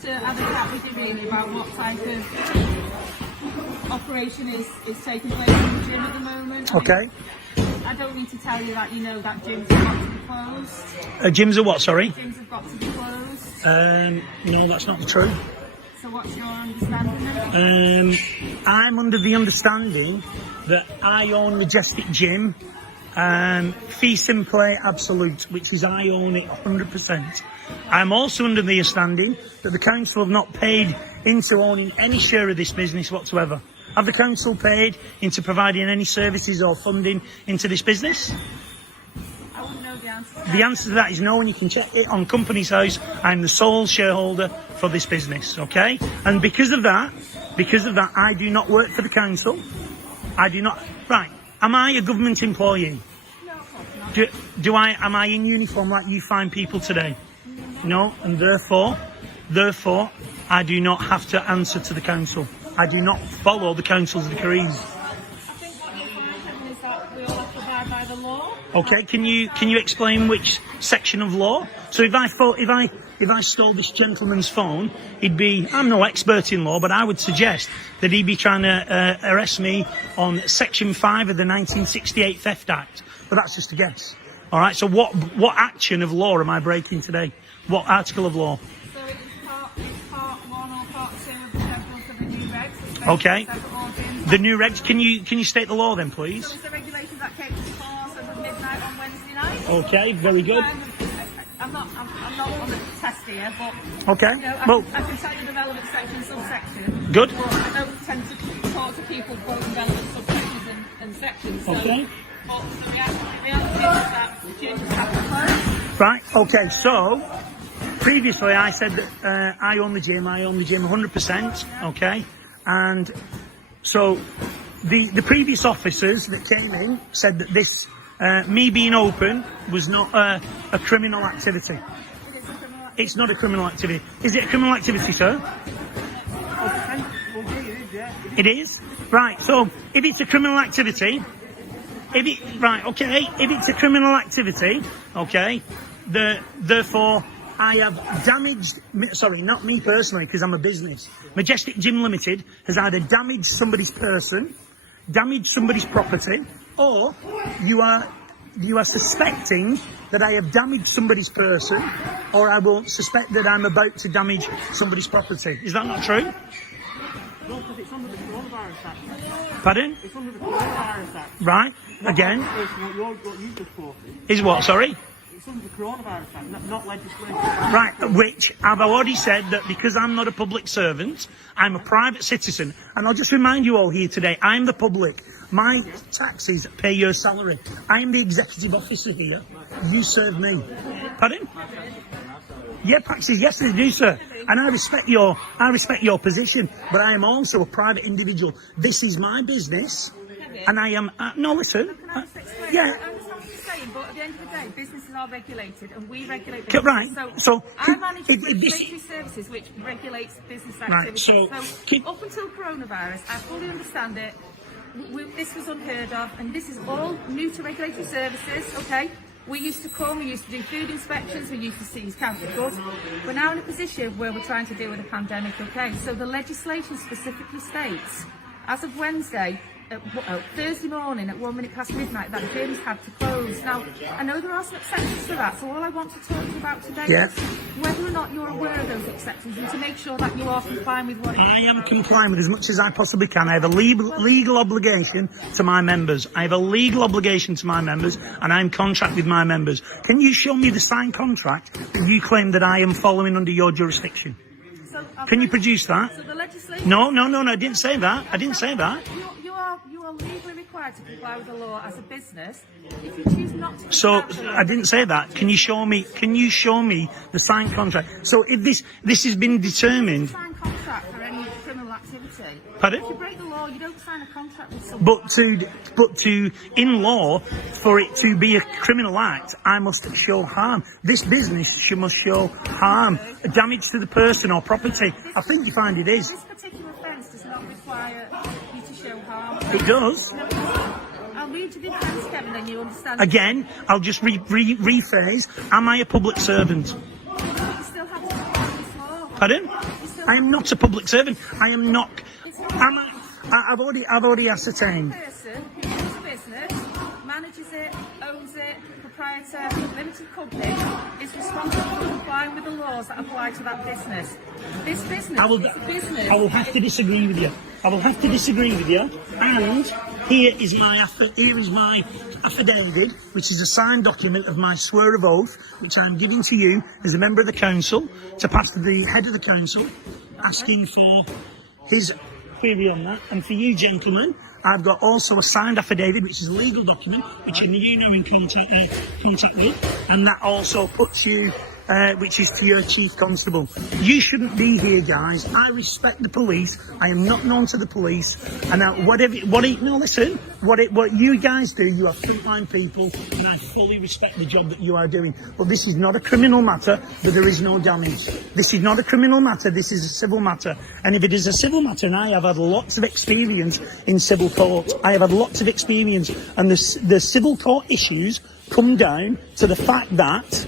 just to have a chat with you really about what type of operation is taking place in the gym at the moment. Okay. I don't need to tell you that you know that gyms have got to be closed. Gyms are what, sorry? Gyms have got to be closed. No, that's not true. So what's your understanding? I'm under the understanding that I own Majestic Gym, fee simply absolute, which is I own it 100%. I'm also under the understanding that the council have not paid into owning any share of this business whatsoever. Have the council paid into providing any services or funding into this business? I wouldn't know the answer to that. The answer to that is no, and you can check it on Companies House. I'm the sole shareholder for this business, okay? And because of that, I do not work for the council. I do not. Right? Am I a government employee? No, of course not. Am I in uniform like you find people today? No, and therefore, I do not have to answer to the council. I do not follow the council's decrees. I think what you'll find, Kevin, is that we all have to abide by the law. Okay, can you explain which section of law? So if I stole this gentleman's phone, I'm no expert in law, but I would suggest that he'd be trying to arrest me on Section 5 of the 1968 Theft Act. But that's just a guess. All right. So what action of law am I breaking today? What article of law? So it's part 1 or part 2 of the schedules of the new regs. Okay. The new regs. Can you state the law then, please? So it's the regulations that came to force as of midnight on Wednesday night. Okay. Very good. I'm not on the test here, but okay. You know, Well, I can tell you the relevant section, subsection. Good. But I don't tend to talk to people quoting relevant subsections and sections. So, okay. But the reality is that gyms have to close. Right. Okay. So previously I said that I own the gym 100%. Okay. And so the previous officers that came in said that this me being open was not a criminal activity. It's not a criminal activity. Is it a criminal activity, sir? It is? Right, so if it's a criminal activity, if it's a criminal activity, okay, therefore I have damaged, sorry, not me personally, because I'm a business. Majestic Gym Limited has either damaged somebody's person, damaged somebody's property, or you are suspecting that I have damaged somebody's person, or I will suspect that I'm about to damage somebody's property. Is that not true? No, because it's under the Coronavirus Act. Pardon? It's under the Coronavirus Act. Right, again. What you just quoted. Is what, sorry? It's under the Coronavirus Act, not legislation. Right, which I've already said that because I'm not a public servant, I'm a private citizen. And I'll just remind you all here today, I'm the public. My taxes pay your salary. I'm the executive officer here. You serve me. Pardon? Yeah, taxes, yes they do, sir. And I respect your position, but I am also a private individual. This is my business, and I am. No, listen. Yeah. But at the end of the day, businesses are regulated, and we regulate business. Right. So I manage regulatory services, which regulates business activities. Right. So up until coronavirus, I fully understand it. This was unheard of, and this is all new to regulatory services. Okay. We used to do food inspections, we used to seize counted goods. We're now in a position where we're trying to deal with a pandemic, okay? So the legislation specifically states, as of Wednesday, Thursday morning at 1 minute past midnight, that gyms have to close. Now, I know there are some exceptions to that, so all I want to talk to you about today is whether or not you're aware of those exceptions and to make sure that you are complying with what it is. I am complying with as much as I possibly can. I have a legal obligation to my members. And I'm in contract with my members. Can you show me the signed contract that you claim that I am following under your jurisdiction? Can you produce that? So the legislation... No, I didn't say that. I didn't say that. You are legally required to comply with the law as a business. If you choose not to... So I didn't say that. Can you show me the signed contract? So if this has been determined... You don't sign a contract for any criminal activity. Pardon? If you break the law, you don't sign a contract with someone. But in law, for it to be a criminal act, I must show harm. This business must show harm, damage to the person or property. I think you find it is. This particular offence does not require you to show harm. It does. I'll read you the offence, Kevin, and you understand. Again, I'll just rephrase. Am I a public servant? You still have to comply with this law. Pardon? I am not a public servant. I am not. I've already ascertained. Person who runs a business, manages it, owns it, proprietor, limited company, is responsible for complying with the laws that apply to that business. This business is a business. I will have to disagree with you. And here is my affidavit, which is a signed document of my swear of oath, which I'm giving to you as a member of the council to pass to the head of the council, asking for his query on that. And for you gentlemen, I've got also a signed affidavit, which is a legal document, which you know in contact with, and that also puts you, which is to your chief constable. You shouldn't be here, guys. I respect the police. I am not known to the police. And now, what you guys do, you are frontline people, and I fully respect the job that you are doing. But this is not a criminal matter, but there is no damage. This is not a criminal matter. This is a civil matter. And if it is a civil matter, and I have had lots of experience in civil court, I have had lots of experience, and the civil court issues come down to the fact that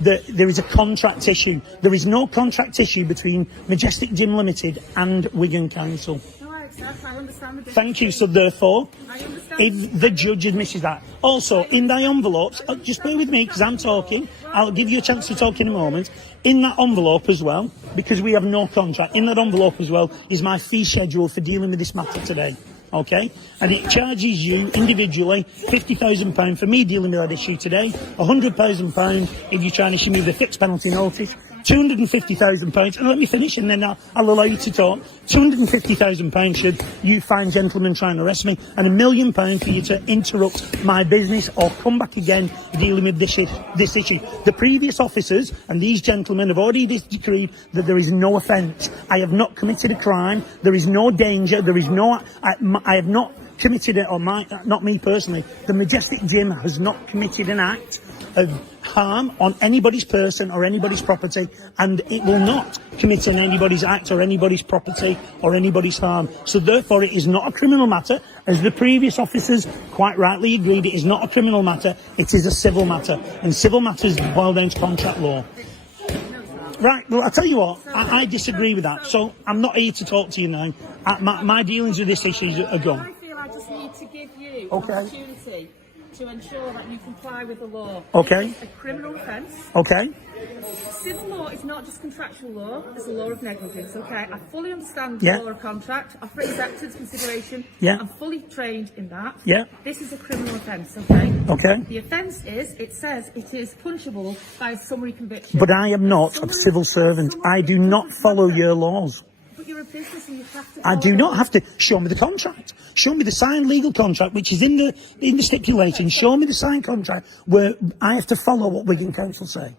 there is a contract issue. There is no contract issue between Majestic Gym Limited and Wigan Council. No, I accept. I understand the difference. Thank you. So therefore, I understand. if the judge admisses that. Also, in the envelopes, just bear with me because I'm talking. I'll give you a chance to talk in a moment. In that envelope as well, because we have no contract, in that envelope as well is my fee schedule for dealing with this matter today. Okay, and it charges you individually £50,000 for me dealing with that issue today, £100,000 if you're trying to issue me the fixed penalty notice, £250,000, and let me finish and then I'll allow you to talk. £250,000 should you find gentlemen trying to arrest me, and £1 million for you to interrupt my business or come back again dealing with this issue. The previous officers and these gentlemen have already decreed that there is no offence. I have not committed a crime. There is no danger. There is no. I have not committed it, or not me personally. The Majestic Gym has not committed an act of harm on anybody's person or anybody's property, and it will not commit on anybody's act or anybody's property or anybody's harm. So therefore it is not a criminal matter. As the previous officers quite rightly agreed, it is not a criminal matter, it is a civil matter, and civil matters boil down to contract law. Right, well, I'll tell you what, I disagree with that, so I'm not here to talk to you now. My dealings with this issue are gone. I feel I just need to give you Okay. an opportunity to ensure that you comply with the law. Okay. It's a criminal offence. Okay. Civil law is not just contractual law, it's the law of negligence, okay? I fully understand Yeah. the law of contract, offer acceptance consideration. Yeah. I'm fully trained in that. Yeah. This is a criminal offence, okay? Okay. The offence is, it says it is punishable by a summary conviction. But I am not a civil servant. I do not follow your laws. But you're a business and you have to I do follow not have to. Show me the contract. Show me the signed legal contract, which is in the stipulation. Show me the signed contract where I have to follow what Wigan Council say.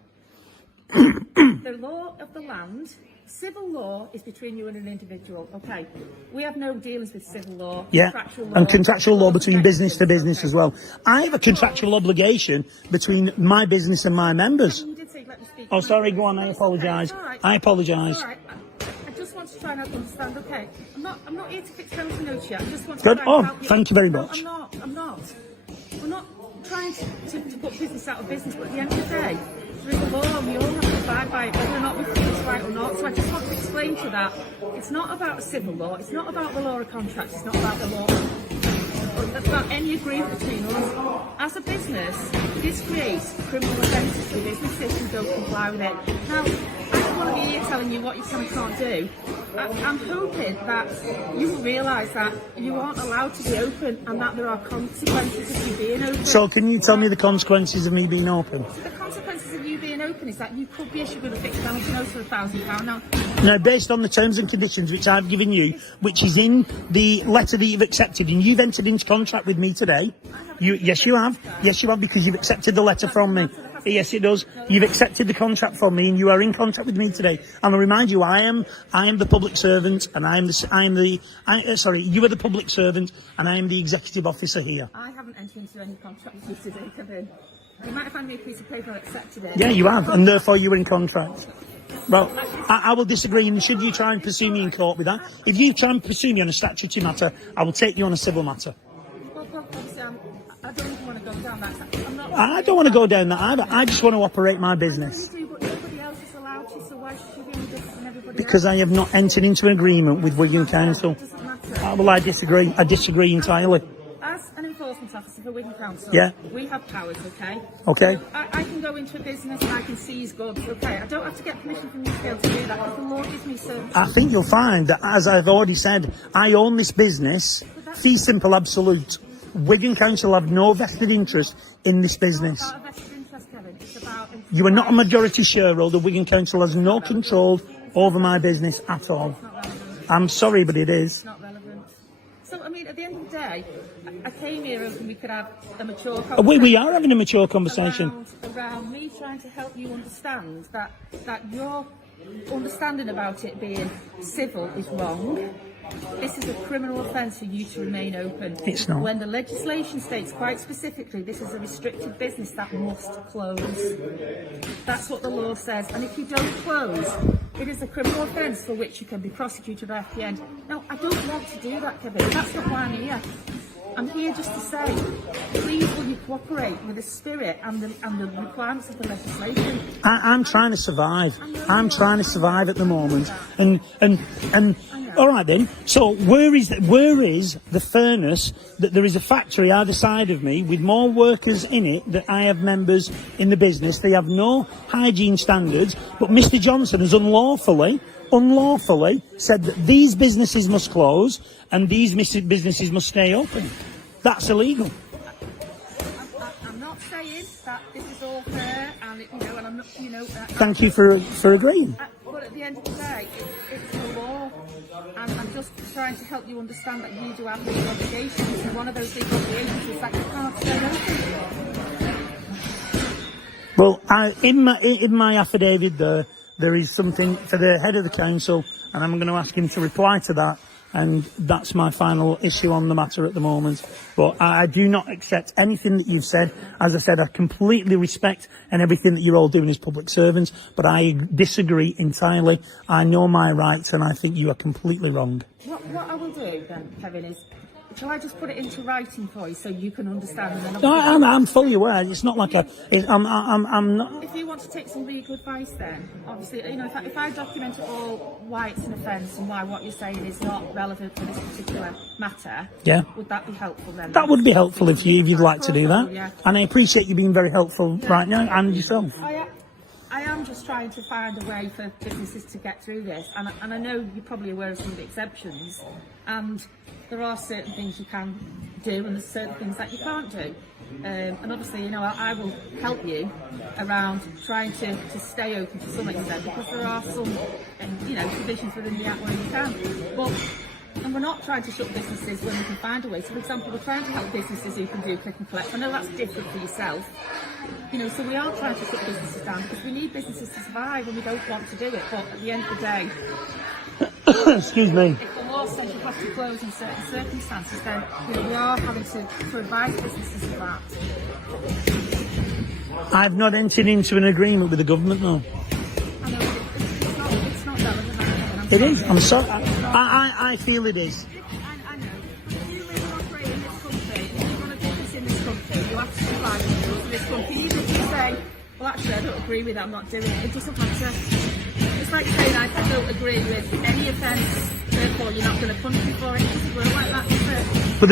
The law of the land, civil law is between you and an individual, okay? We have no dealings with civil law, Yeah, contractual law, and contractual law between negligence, business to business okay? as well. I have a contractual obligation between my business and my members. You did say let me speak. Oh, sorry, go on, I apologise. It's all right. I apologise. It's all right. I just want to try and help you understand, okay? I'm not here to fix penalty notes yet. I just want to Good. try Oh, and help you. thank you very No, much. I'm not. We're not trying to put business out of business, but at the end of the day, there is a law and we all have to abide by it, whether or not we think it's right or not. So I just want to explain to you that it's not about civil law, it's not about the law of contracts, it's not about the law about any agreement between us. As a business, this creates criminal offences for businesses who don't comply with it. Now, I don't want to be here telling you what you can and can't do. I'm hoping that you will realise that you aren't allowed to be open and that there are consequences of you being open. So can you tell me the consequences of me being open? The consequences of you being open is that you could be issued with a fixed penalty notice for £1,000. Now, Now, based on the terms and conditions which I've given you, which is in the letter that you've accepted, and you've entered into contract with me today. Yes, you have. Yes, you have, because you've accepted the letter from me. Yes, it does. You've accepted the contract from me, and you are in contact with me today. And I remind you, I am the public servant, and you are the public servant, and I am the executive officer here. I haven't entered into any contract with you today, Kevin. You might have handed me a piece of paper and accepted it. Yeah, you have, and therefore you were in contract. Well, I will disagree, and should you try and pursue me in court with that, if you try and pursue me on a statutory matter, I will take you on a civil matter. Well, obviously, I don't even want to go down that. I don't want to go down that either. I just want to operate my business. You do, but nobody else is allowed to, so why should you be any different than everybody because I have not entered into an agreement with Wigan Council. Doesn't matter. Well, I disagree. I disagree entirely. As an enforcement officer for Wigan Council, Yeah. we have powers, okay? Okay. I can go into a business and I can seize goods, okay? I don't have to get permission from you to be able to do that because the law gives me certain... I think you'll find that, as I've already said, I own this business. Fee simple, absolute. Wigan Council have no vested interest in this business. It's not about a vested interest, Kevin. It's about... You are not a majority shareholder. Wigan Council has no control over my business at all. It's not relevant. I'm sorry, but it is. It's not relevant. So, I mean, at the end of the day, I came here and we could have a mature conversation. We are having a mature conversation. Around me trying to help you understand that your understanding about it being civil is wrong. This is a criminal offence for you to remain open. It's not. When the legislation states quite specifically this is a restricted business that must close. That's what the law says. And if you don't close, it is a criminal offence for which you can be prosecuted at the end. No, I don't want to do that, Kevin. That's not why I'm here. I'm here just to say, please will you cooperate with the spirit and the requirements of the legislation. I'm trying to survive. I'm trying to survive at the moment. And all right then. So where is the fairness that there is a factory either side of me with more workers in it that I have members in the business? They have no hygiene standards, but Mr. Johnson has unlawfully said that these businesses must close and these businesses must stay open. That's illegal. I'm not saying that this is all fair, and and I'm not, Thank you for agreeing. But at the end of the day, it's the law, and I'm just trying to help you understand that you do have legal obligations, and one of those legal obligations is that you can't stay open. Well, in my affidavit there is something for the head of the council, and I'm going to ask him to reply to that. And that's my final issue on the matter at the moment. But I do not accept anything that you've said. As I said, I completely respect and everything that you're all doing as public servants, but I disagree entirely. I know my rights, and I think you are completely wrong. What I will do then, Kevin, is shall I just put it into writing for you so you can understand? And then No, I'm fully aware. It's not like I'm not. If you want to take some legal advice, then obviously, if I document it all, why it's an offence and why what you're saying is not relevant for this particular matter, Yeah. would that be helpful then? That would be helpful if you'd like to do that. Yeah. And I appreciate you being very helpful right now, and yourself. I am just trying to find a way for businesses to get through this, and I know you're probably aware of some of the exemptions, and there are certain things you can do and there's certain things that you can't do. And obviously, I will help you around trying to stay open to some extent, because there are some, provisions within the Act where you can. And we're not trying to shut businesses when we can find a way. So, for example, we're trying to help businesses who can do click and collect. I know that's different for yourself. So we are trying to shut businesses down because we need businesses to survive and we don't want to do it. But at the end of the day, Excuse me. if the law says you have to close in certain circumstances, then we are having to advise businesses of that. I've not entered into an agreement with the government, though. I know it's not relevant. It is. I'm sorry. I feel it is. I know. If you live and operate in this country, and you want to do this in this country, you have to comply with the rules of this country. Even if you say, well, actually, I don't agree with that, I'm not doing it, it doesn't matter. It's like saying, I don't agree with any offence, therefore you're not going to punish me for it. It doesn't work like that, does it? But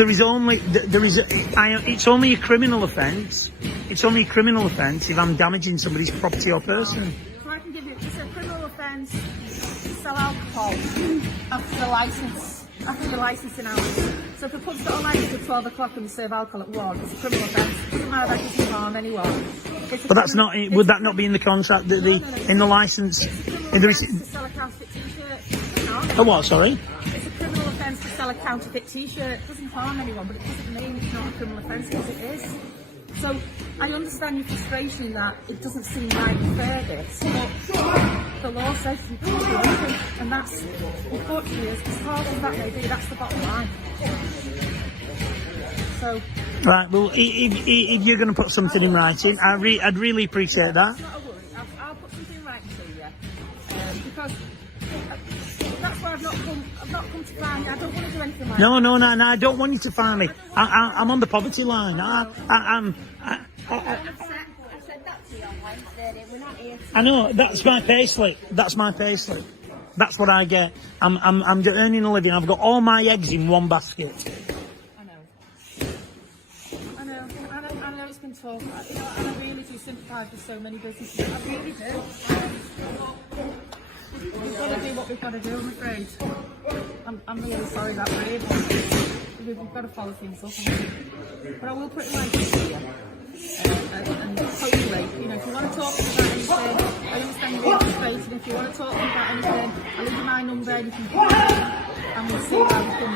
it's only a criminal offence. It's only a criminal offence if I'm damaging somebody's property or person. So I can give you, it's a criminal offence to sell alcohol after your licensing hours. So if a pub's got a licence at 12 o'clock and we serve alcohol at 1, it's a criminal offence. It doesn't matter, that doesn't harm anyone. But that's not. Would that not be in the contract? In the licence? In the to sell a counterfeit t-shirt. Oh, what? Sorry. It's a criminal offence to sell a counterfeit t-shirt. It doesn't harm anyone, but it doesn't mean it's not a criminal offence because it is. So I understand your frustration in that it doesn't seem right and fair this, but the law says you can't do anything, and that's, unfortunately, as hard as that may be, that's the bottom line. So. Right, well, if you're going to put something in writing, I'd really appreciate that. It's not a worry. I'll put something in writing to you, because that's why I've not come to find you. I don't want to do anything like that. No, I don't want you to find me. I'm on the poverty line. I said that to you on Wednesday. We're not here. I know, that's my payslip. That's my payslip. That's what I get. I'm earning a living. I've got all my eggs in one basket. I know it's been tough. And I really do sympathise with so many businesses. I really do. We've got to do what we've got to do, I'm afraid. I'm really sorry that way, but we've got to follow things up. But I will put it in my video. And hopefully, you know, if you want to talk to me about anything, I understand you're frustrated. If you want to talk to me about anything, I'll leave you my number, you can call me, and we'll see how we can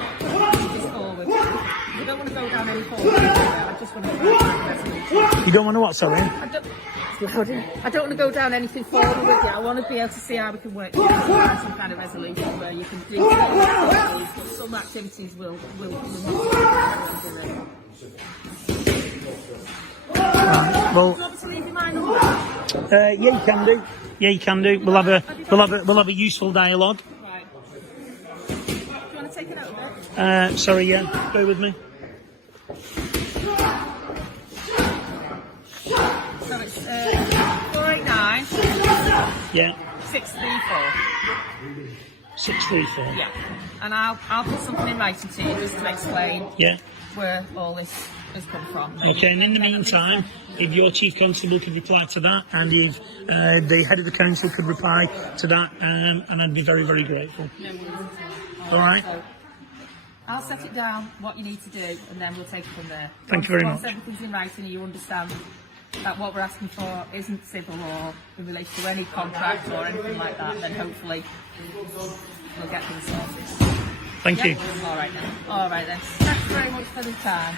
move this forward. We don't want to go down any forward. I just want to try and find a resolution. You don't want to what, sorry? I don't want to go down anything forward with you. I want to be able to see how we can work together and find some kind of resolution where you can do some activities, but some activities will not. Well, Do you want me to leave you my number? yeah, you can do. Yeah, you can do. We'll have a useful dialogue. Right. Do you want to take it over? Sorry, yeah. Bear with me. So it's 489 Yeah. 634. 634. Yeah. And I'll put something in writing to you just to explain Yeah. where all this has come from. Okay, and in the meantime, if your chief constable could reply to that, and if the head of the council could reply to that, and I'd be very, very grateful. No worries at All right. So I'll set it down, what you need to do, and then we'll take it from there. Thank you very Once much. everything's in writing and you understand that what we're asking for isn't civil or in relation to any contract or anything like that, then hopefully we'll get things sorted. Thank you. All right then. All right then. Thanks very much for the time.